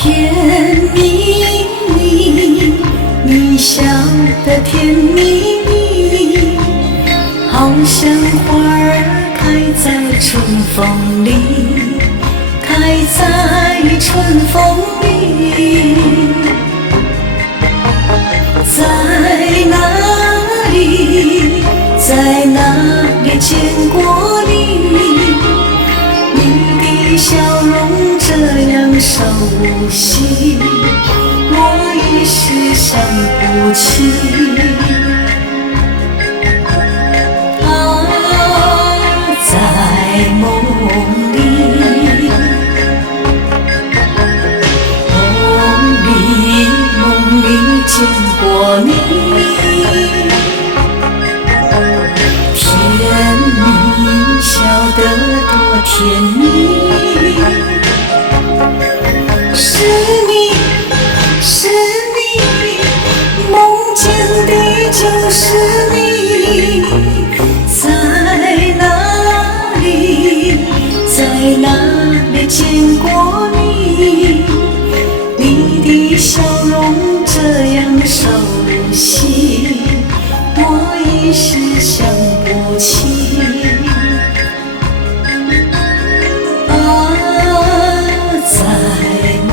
甜蜜蜜，你笑得甜蜜蜜，好像花儿开在春风里，开在春风里。在哪里，在哪里见过你？你的笑容这样熟悉，我一时想不起。在梦里，梦里见过你，甜蜜笑得多甜蜜。是你，是你，梦见的就是你。在哪里，在哪里见过你？你的笑容这样熟悉，我一时想不起。在梦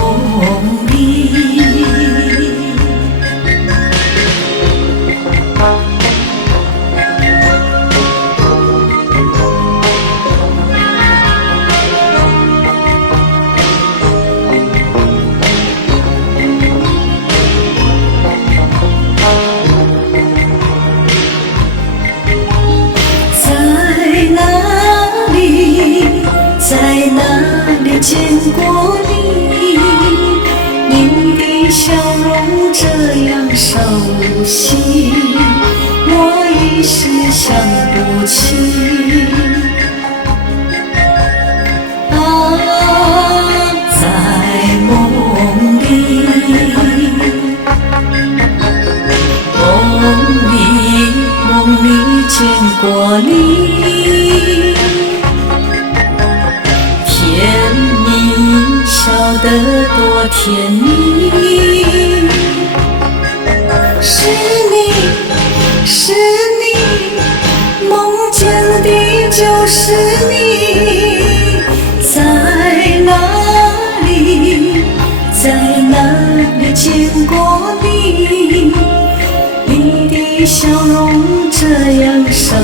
里。在哪里见过你？你的笑容这样熟悉，我一时想不起。在梦里，梦里见过你。甜蜜笑得多甜蜜，是你，是你，梦见的就是你。在哪里，在哪里见过你？你的笑容这样熟